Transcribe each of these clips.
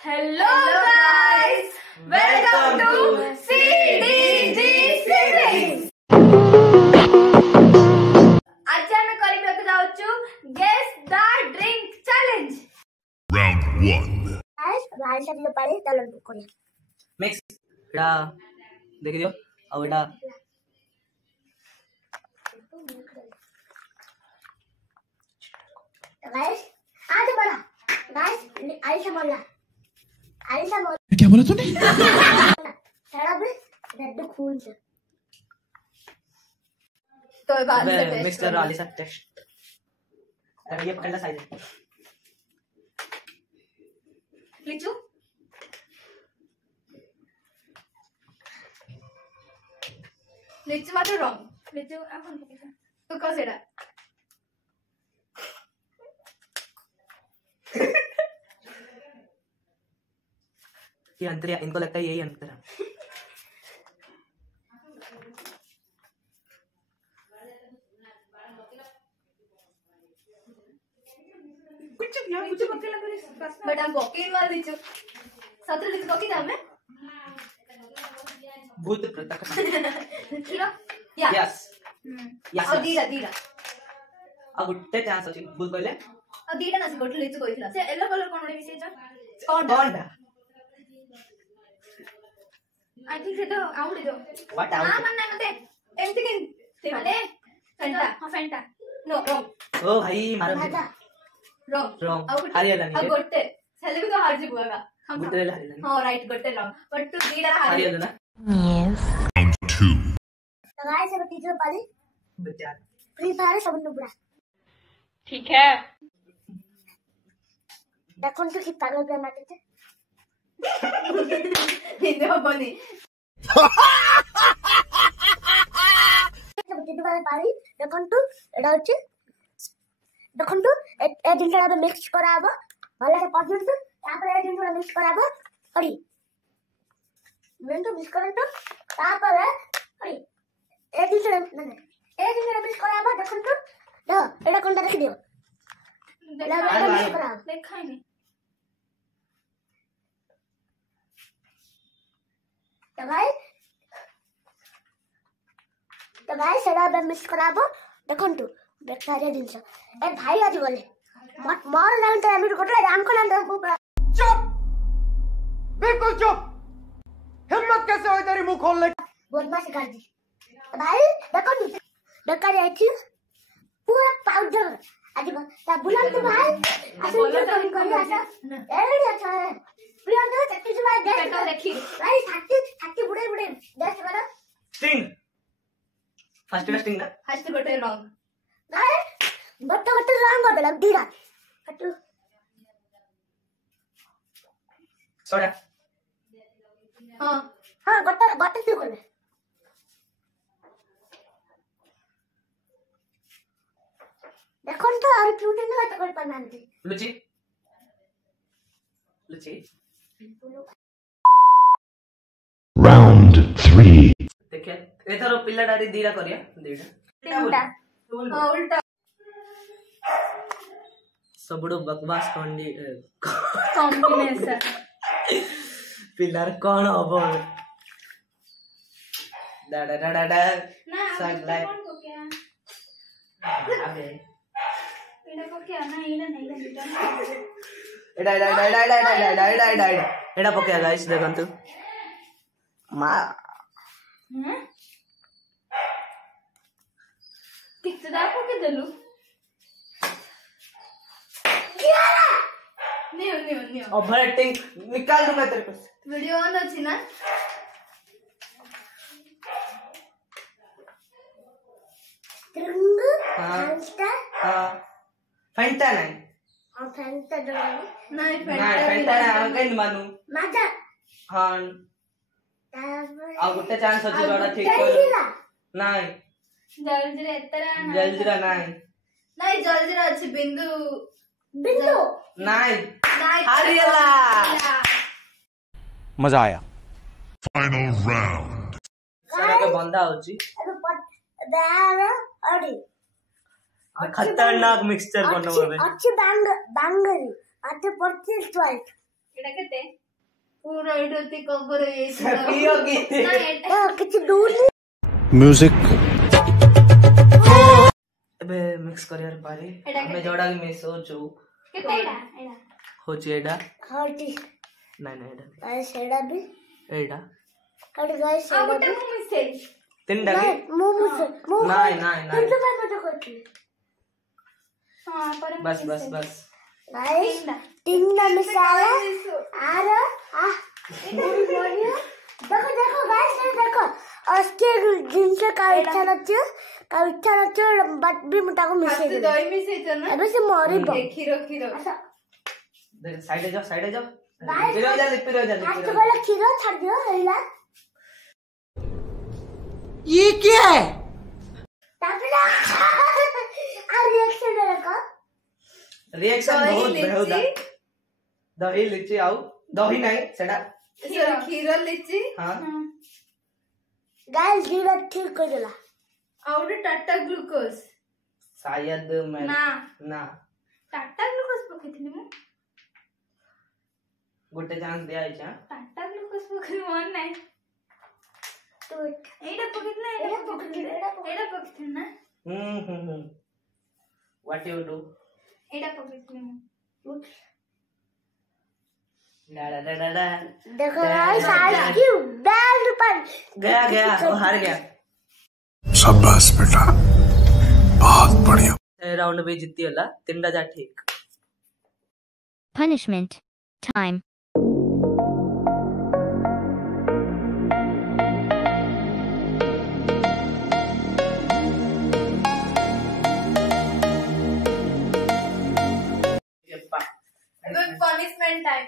Hello guys, welcome to CDG Siblings. आज हम କରିବାକୁ ଯାଉଛୁ Guess the Drink Challenge. Round 1. guys right side में पानी डाल दो कोई मिक्स एटा देखि दियो अब एटा guys आगे बढ़ा guys आइसा बोला क्या बोला तूने? सारा भी रेड खून से तो बाद से मिक्सर वाली सा टेस्ट अरे ये पकड़ना साइड है लिचू लिचू मात्र रंग लिचू अपन तू कौन सेड़ा ये अंतर है इनको लगता है यही अंतर है कुछ पकड़ लग रही बट हम बॉकी मार लिचू सत्र लिचू बॉकी दाम में भूत प्रतक खीरा यस यस और दीरा दीरा अब गुट्टे चांस अछि भूत कहले और दीरा ना से गोट लिचू कोइला से येलो कलर कोन मिसे छ कौन आई थिंक सेटा आउट दो व्हाट हां आउट मन मते एमती के ते माने फेंटा हां फेंटा नो रॉन्ग ओ भाई मारो रॉन्ग रॉन्ग हरियाला अब नहीं गोटे सेले भी तो हार जीबुगा हम गुट्टे हरियाला हां राइट गोटे रॉन्ग बट तू दीरा हार हरियाला ना Round 2. guys अब टीचर पानी बच्चा फ्री फायर सब नुबड़ा ठीक है देखो तो कि पागल पे मारते थे हिंदी बनी सब टीचर वाले पानी देखो तो एडा होची देखो तो ए जिनटा अब मिक्स कराबो भले से पॉजिटिव तो यहां पर ए जिनटा मिक्स कराबो अड़ी मैं तो मिक्स करन तो यहां पर अड़ी ए जिनटा मिक्स कराबो देखो तो दो एडा कोनटा देख दियो मिक्स कराबो देखा ही नहीं तो भाई सेरा बे मिस कराबो देखंतु बेकारिया जिंस ए भाई आज बोले मत मार लान तो एमिट कोटले राम को लान दो चुप बिल्कुल चुप हिम्मत कैसे हुई तेरी मुंह खोलने की बदमाश कर दी तो भाई देखंतु बेकारिया थी पूरा पाउडर आज ता बुलान तो भाई असली जो कम कर ऐसा एड़ी अच्छा है प्रियन तो चट्टी से भाई देख देखी भाई थाकी बुड़े बुड़े देख बड़ा स्टिंग फर्स्ट स्टिंग ना फर्स्ट गोटे रॉन्ग भाई बट्टा रंग कर देला दीरा हटू सोडा हां हां बट्टा तू कर देखो तो और प्लूटन ना तो कर पाना दे लुची लुची Round 3. देखिए एथरो पिल्ला डारी दीरा करिया दीरा उल्टा हां उल्टा सबडो बकवास कंडी कॉम्बिनेशन पिल्लार कौन हबो डा डा डा डा डा ना सग लाइक कौन को क्या अबे इना को क्या ना इना नहीं एडा एडा एडा एडा एडा एडा एडा एडा एडा पके गाइस देखंतु मा हैं कितना को के दलु नहीं ओवर एक्टिंग निकाल दूं मैं तेरे को वीडियो ऑन अछि ना त्रिंग हाँ। हंसता हां फंटा नहीं और फैंटा दो नहीं नहीं फंटा नहीं कहीं मानू माजा हां तापर आ गुट्टे चांस अछि जोड़ा ठीक कर जल्दीला नहीं जल्दी रे एतरा जल्दीरा नहीं नहीं जल्दी रे अछि बिंदु बिंदु नहीं नहीं हरियाला मजा आया Final round. सारा के बंदा होची अब पट दार अड़ी खतरनाक मिक्सचर बनवा बे अच्छी बांगरी आते 25 12 एटा केते पूरा एडोती कवर ए पियो की ना एटा किछि दूर नहीं Music. एबे मिक्स करियर पारे एटा हमें जोड़ा की मिक्स हो जो केते एटा हो चेडा हटी नहीं एडा गाइस एडा भी एडा हट गाइस आ एडा गोटे भी मु मिसे तीनटा की मोमो से मोमो नहीं तुम तो मैं मत करती हां पर बस बस बस गाइस तीन मिसाला आर आ देखो देखो गाइस देखो उसके जिनसे का इच्छा नच्यो बट भी मुटा को मिसे हाथ दही मिसे छ ना अबे से मोरी बो खीरो देख साइड जाओ गाइस पिरो जा आज तो वाला खीरो छाड़ दियो हेला ये क्या है? तापला आ रिएक्शन देखो रिएक्शन बहुत बेहुदा दही लीची आउ दही नहीं सेटा खीरो लिची हां गाइस जीरा ठीक कर देला और टाटा ग्लूकोज शायद मैं ना टाटा ग्लूकोज पकेथिनी मु गोटे चांस दिया है टाटा ग्लूकोज पके मन नाही तो एटा पकेथना एटा पकेथना ना व्हाट यू डू एटा पकेथनी मु डा डा डा डा देखो गाइस आज की बैंड पर गया वो हार गया शाबाश बेटा बहुत बढ़िया राउंड भी जीती होला तीनटा जा ठीक Punishment time. Good punishment time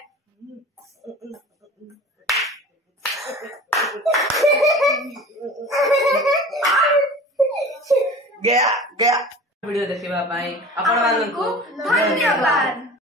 गया वीडियो देखिबा पाई आपण मानकु धन्यवाद।